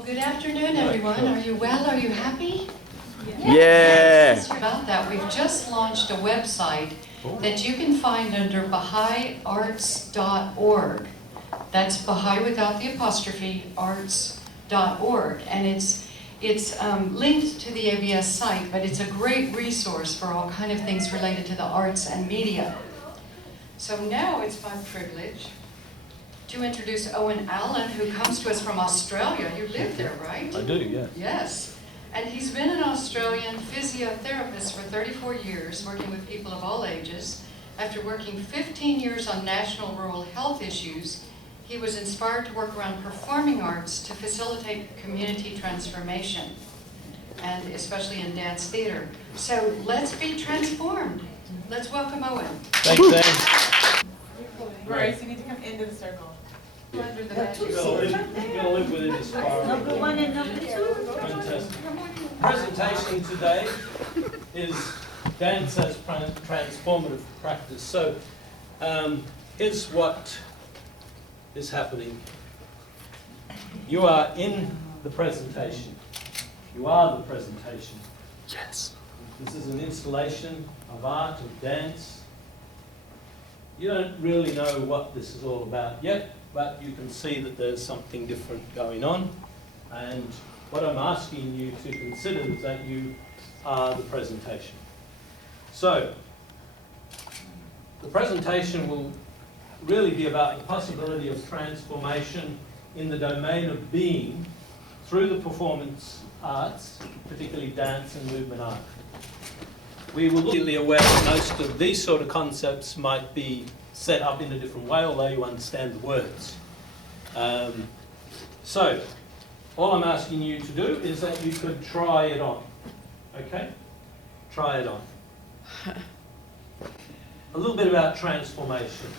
Well, good afternoon, everyone. Are you well? Are you happy? Yeah. Just about that. We've just launched a website that you can find under BahaiArts.org. That's Baha'i without the apostrophe, arts.org. And it's linked to the ABS site, but it's a great resource for all kind of things related to the arts and media. So now it's my privilege to introduce Owen Allen, who comes to us from Australia. You live there, right? I do, yeah. Yes. And he's been an Australian physiotherapist for 34 years, working with people of all ages. After working 15 years on national rural health issues, he was inspired to work around performing arts to facilitate community transformation, and especially in dance theater. So let's be transformed. Let's welcome Owen. Thanks, Dan. Grace, you need to come into the circle. Under the magic. You're gonna live within this spiral. Number one and number two. Fantastic. Presentation today is dance as transformative practice. So here's what is happening. You are in the presentation. You are the presentation. Yes. This is an installation of art, of dance. You don't really know what this is all about yet, but you can see that there's something different going on. And what I'm asking you to consider is that you are the presentation. So, the presentation will really be about the possibility of transformation in the domain of being through the performance arts, particularly dance and movement art. We will be really aware that most of these sort of concepts might be set up in a different way, although you understand the words. So, all I'm asking you to do is that you could try it on. Okay? Try it on. A little bit about transformation,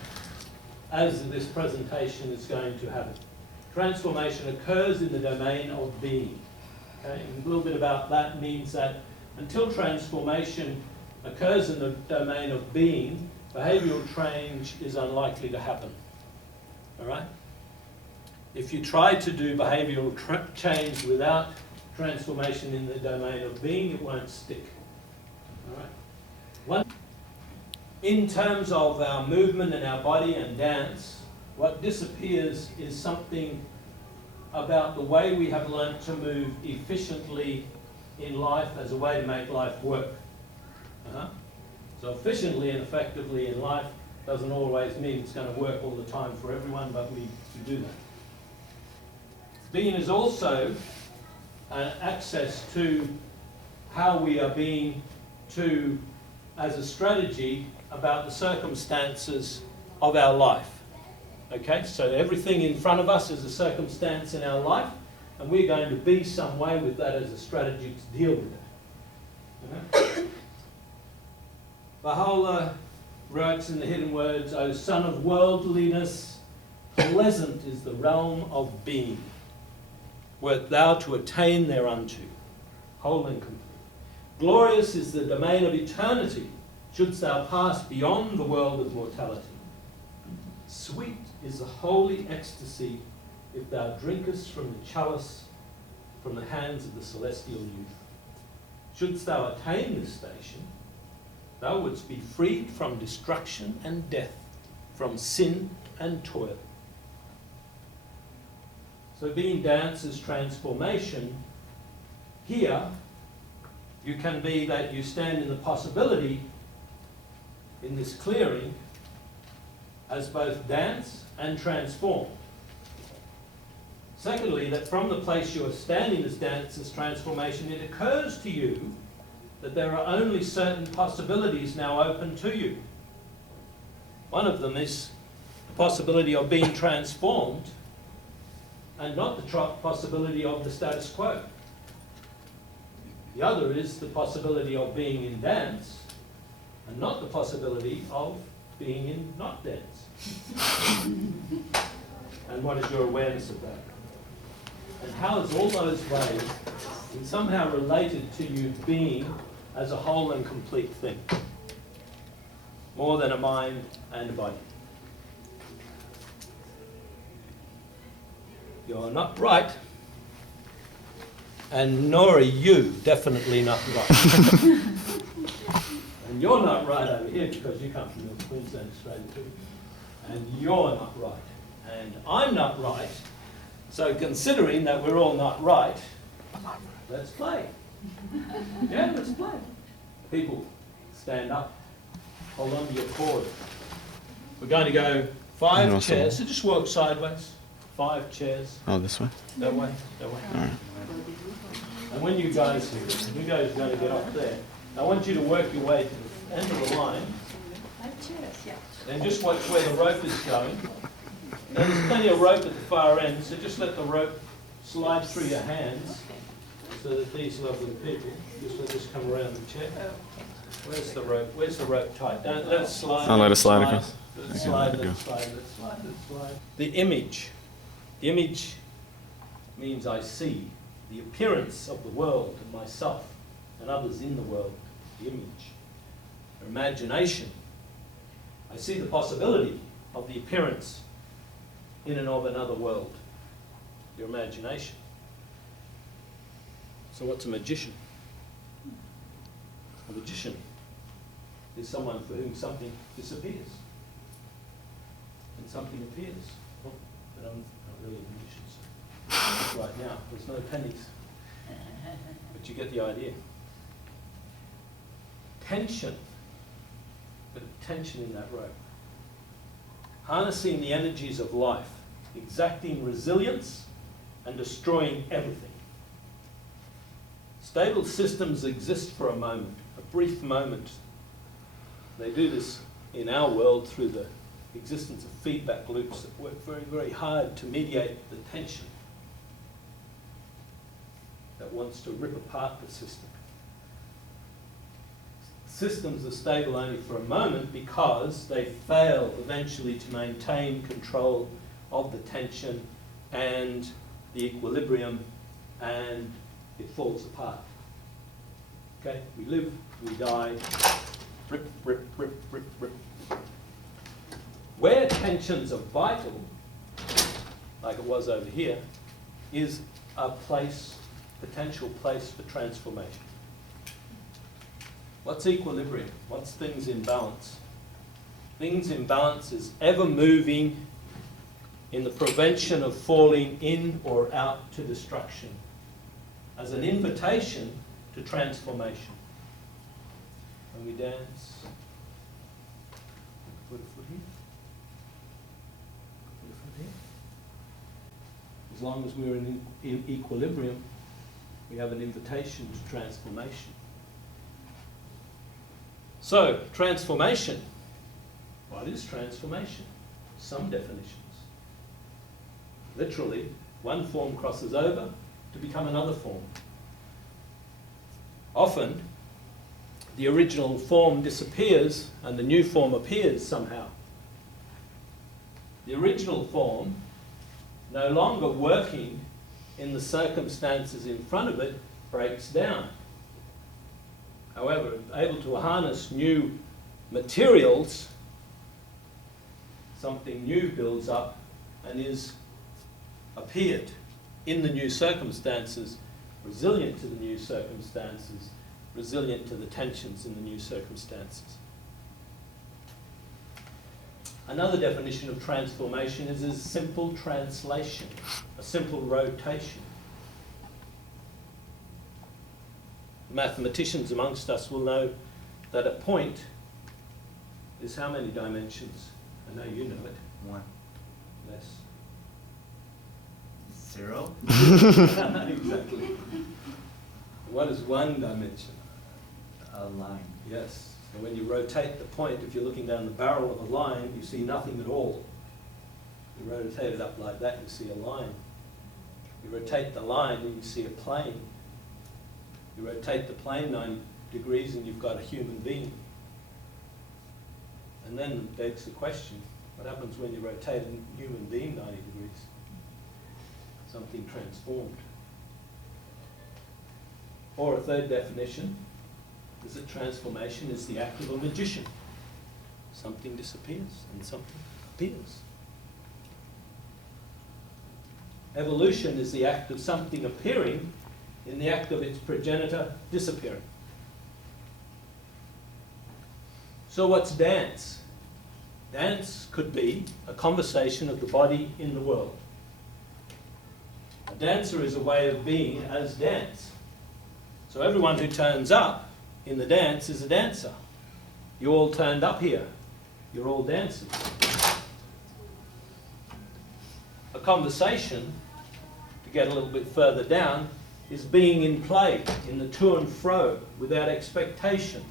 as this presentation is going to have it. Transformation occurs in the domain of being. Okay? And a little bit about that means that until transformation occurs in the domain of being, behavioural change is unlikely to happen. All right? If you try to do behavioural change without transformation in the domain of being, it won't stick. All right? In terms of our movement and our body and dance, what disappears is something about the way we have learnt to move efficiently in life as a way to make life work. So efficiently and effectively in life doesn't always mean it's going to work all the time for everyone, but we do that. Being is also an access to how we are being to, as a strategy, about the circumstances of our life. Okay, so everything in front of us is a circumstance in our life, and we're going to be some way with that as a strategy to deal with it. Baha'u'llah writes in the Hidden Words, O son of worldliness, pleasant is the realm of being. Wert thou to attain thereunto, whole and complete. Glorious is the domain of eternity, shouldst thou pass beyond the world of mortality. Sweet is the holy ecstasy if thou drinkest from the chalice from the hands of the celestial youth. Shouldst thou attain this station, thou wouldst be freed from destruction and death, from sin and toil. So being dance is transformation. Here, you can be that you stand in the possibility in this clearing as both dance and transform. Secondly, that from the place you are standing as dance as transformation, it occurs to you that there are only certain possibilities now open to you. One of them is the possibility of being transformed and not the possibility of the status quo. The other is the possibility of being in dance and not the possibility of being in not dance. And what is your awareness of that? And how is all those ways somehow related to you being as a whole and complete thing? More than a mind and a body. You're not right. And Nori, you definitely not right. And you're not right over here because you come from North Queensland, Australia too. And you're not right. And I'm not right. So considering that we're all not right, let's play. Yeah, let's play. People, stand up. Hold on to your cord. We're going to go 5 awesome. chairs. So just walk sideways. 5 chairs. Oh, this way? That way. That way. All right. And when you guys are going to get off there, I want you to work your way to the end of the line. 5 chairs, yeah. And just watch where the rope is going. Now there's plenty of rope at the far end, so just let the rope slide through your hands so that these lovely people, just let this come around the chair. Where's the rope? Where's the rope tight? Don't let it slide. I'll let it slide across. Let it Okay, slide, let it let go. it slide, let it slide, let it slide. The image. The image means I see the appearance of the world and myself and others in the world. The image. Imagination. I see the possibility of the appearance in and of another world. Your imagination. So what's a magician? A magician is someone for whom something disappears and something appears. Oh, but I'm not really a magician, so right now there's no pennies. But you get the idea. Tension. Bit of tension in that rope. Harnessing the energies of life, exacting resilience and destroying everything. Stable systems exist for a moment, a brief moment. They do this in our world through the existence of feedback loops that work very, very hard to mediate the tension that wants to rip apart the system. Systems are stable only for a moment because they fail eventually to maintain control of the tension and the equilibrium, and it falls apart. Okay, we live, we die, rip, rip, rip, rip, rip. Where tensions are vital, like it was over here, is a place, potential place for transformation. What's equilibrium? What's things in balance? Things in balance is ever moving in the prevention of falling in or out to destruction as an invitation to transformation. When we dance, put a foot here, put a foot here. As long as we're in equilibrium, we have an invitation to transformation. So, transformation. What is transformation? Some definitions. Literally, one form crosses over to become another form. Often, the original form disappears and the new form appears somehow. The original form, no longer working in the circumstances in front of it, breaks down. However, able to harness new materials, something new builds up and is appeared in the new circumstances, resilient to the new circumstances, resilient to the tensions in the new circumstances. Another definition of transformation is a simple translation, a simple rotation. Mathematicians amongst us will know that a point is how many dimensions? I know you know it. 1. Less. 0. Exactly. What is one dimension? A line. Yes. And when you rotate the point, if you're looking down the barrel of a line, you see nothing at all. You rotate it up like that, you see a line. You rotate the line and you see a plane. You rotate the plane 90 degrees and you've got a human being. And then it begs the question, what happens when you rotate a human being 90 degrees? Something transformed. Or a third definition is that transformation is the act of a magician. Something disappears and something appears. Evolution is the act of something appearing in the act of its progenitor disappearing. So what's dance? Dance could be a conversation of the body in the world. A dancer is a way of being as dance. So everyone who turns up in the dance is a dancer. You all turned up here. You're all dancers. A conversation, to get a little bit further down, is being in play, in the to and fro, without expectation.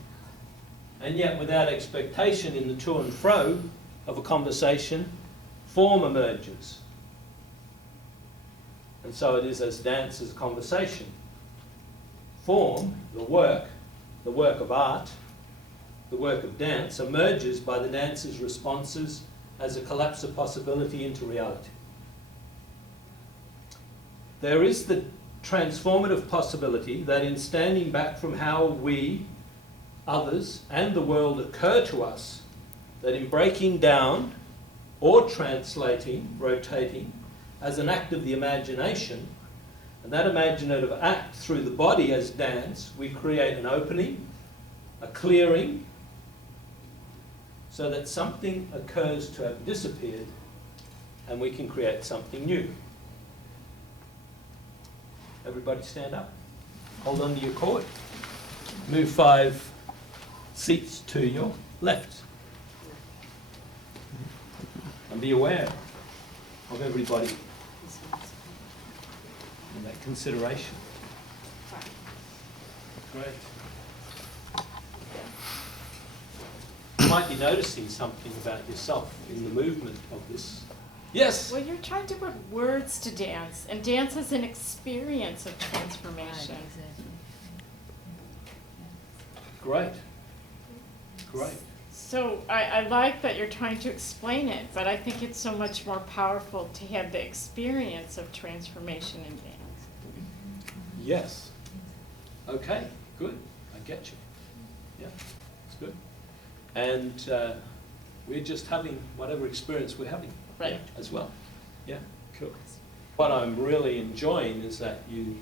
And yet without expectation in the to and fro of a conversation, form emerges. And so it is as dance as a conversation. Form, the work of art, the work of dance, emerges by the dancer's responses as a collapse of possibility into reality. There is the transformative possibility that in standing back from how we, others, and the world occur to us, that in breaking down or translating, rotating, as an act of the imagination, and that imaginative act through the body as dance, we create an opening, a clearing, so that something occurs to have disappeared and we can create something new. Everybody stand up. Hold on to your cord. Move 5 seats to your left. And be aware of everybody in that consideration. Great. You might be noticing something about yourself in the movement of this. Yes? Well, you're trying to put words to dance, and dance is an experience of transformation. Great. Great. So I like that you're trying to explain it, but I think it's so much more powerful to have the experience of transformation in dance. Yes. Okay, good. I get you. Yeah, it's good. And we're just having whatever experience we're having. Right. As well. Yeah, cool. What I'm really enjoying is that you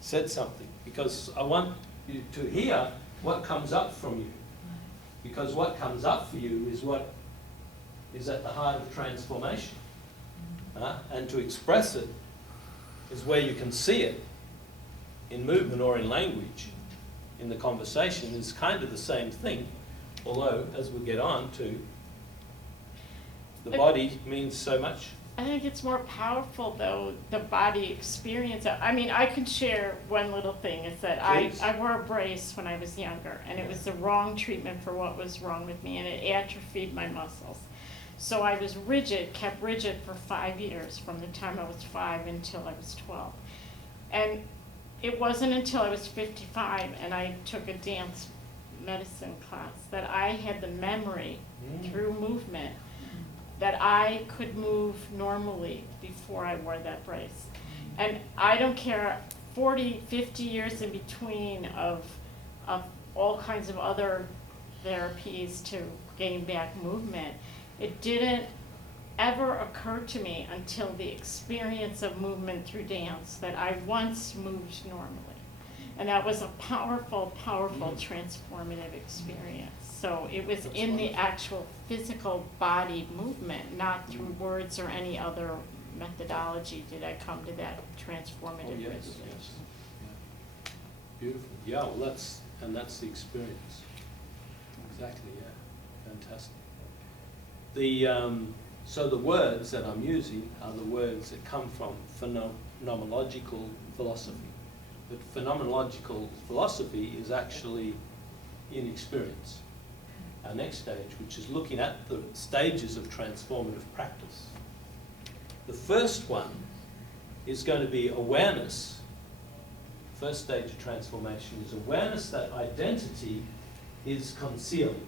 said something, because I want you to hear what comes up from you. Because what comes up for you is what is at the heart of transformation. And to express it is where you can see it in movement or in language. In the conversation is kind of the same thing, although as we get on to the body means so much. I think it's more powerful, though, the body experience. I mean, I can share one little thing, is that I wore a brace when I was younger, and it was the wrong treatment for what was wrong with me, and it atrophied my muscles. So I was rigid, kept rigid for 5 years, from the time I was 5 until I was 12. And it wasn't until I was 55 and I took a dance medicine class that I had the memory through movement that I could move normally before I wore that brace. And I don't care, 40, 50 years in between of all kinds of other therapies to gain back movement, it didn't ever occur to me until the experience of movement through dance that I once moved normally. And that was a powerful, powerful transformative experience. So it was in the actual physical body movement, not through words or any other methodology did I come to that transformative realization. Yeah. Beautiful. Yeah, well that's the experience. Exactly, yeah. Fantastic. So the words that I'm using are the words that come from phenomenological philosophy. But phenomenological philosophy is actually in experience. Our next stage, which is looking at the stages of transformative practice. The first one is going to be awareness. First stage of transformation is awareness that identity is concealing.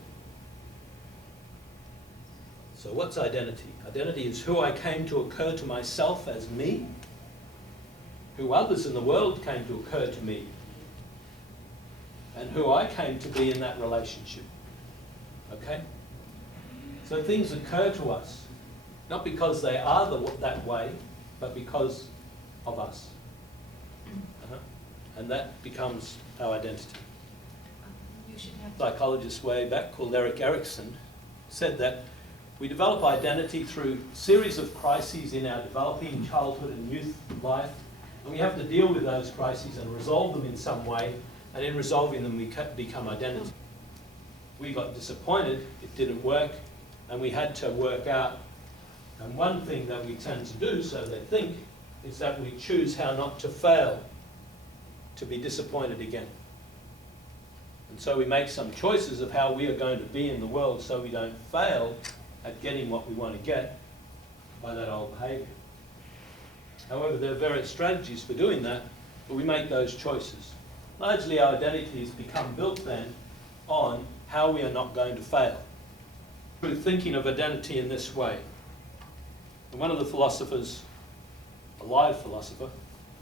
So what's identity? Identity is who I came to occur to myself as me, who others in the world came to occur to me, and who I came to be in that relationship. Okay? So things occur to us, not because they are that way, but because of us. and that becomes our identity. You should have. Psychologist way back called Erik Erikson said that we develop identity through a series of crises in our developing childhood and youth life, and we have to deal with those crises and resolve them in some way, and in resolving them we become identity. We got disappointed, it didn't work, and we had to work out. And one thing that we tend to do, so they think, is that we choose how not to fail to be disappointed again. And so we make some choices of how we are going to be in the world so we don't fail at getting what we want to get by that old behaviour. However, there are various strategies for doing that, but we make those choices. Largely our identities become built then on how we are not going to fail. Through thinking of identity in this way. And one of the philosophers, a live philosopher,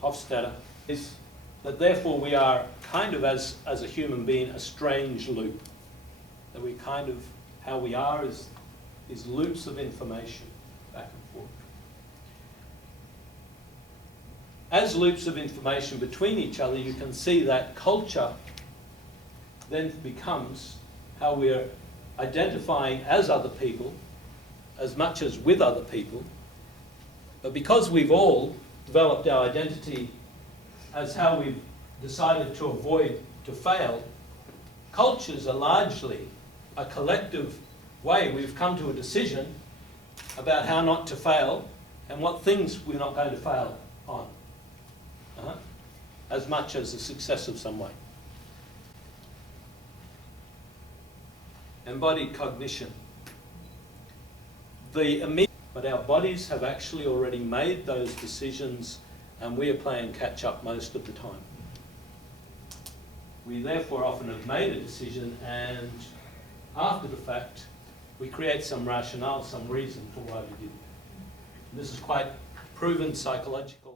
Hofstadter, is that therefore we are kind of, as a human being, a strange loop. That we kind of, how we are is loops of information back and forth. As loops of information between each other, you can see that culture then becomes how we're identifying as other people, as much as with other people. But because we've all developed our identity as how we've decided to avoid to fail, cultures are largely a collective way we've come to a decision about how not to fail and what things we're not going to fail on, as much as the success of some way. Embodied cognition. But our bodies have actually already made those decisions, and we are playing catch up most of the time. We therefore often have made a decision, and after the fact, we create some rationale, some reason for why we did it. And this is quite proven psychological.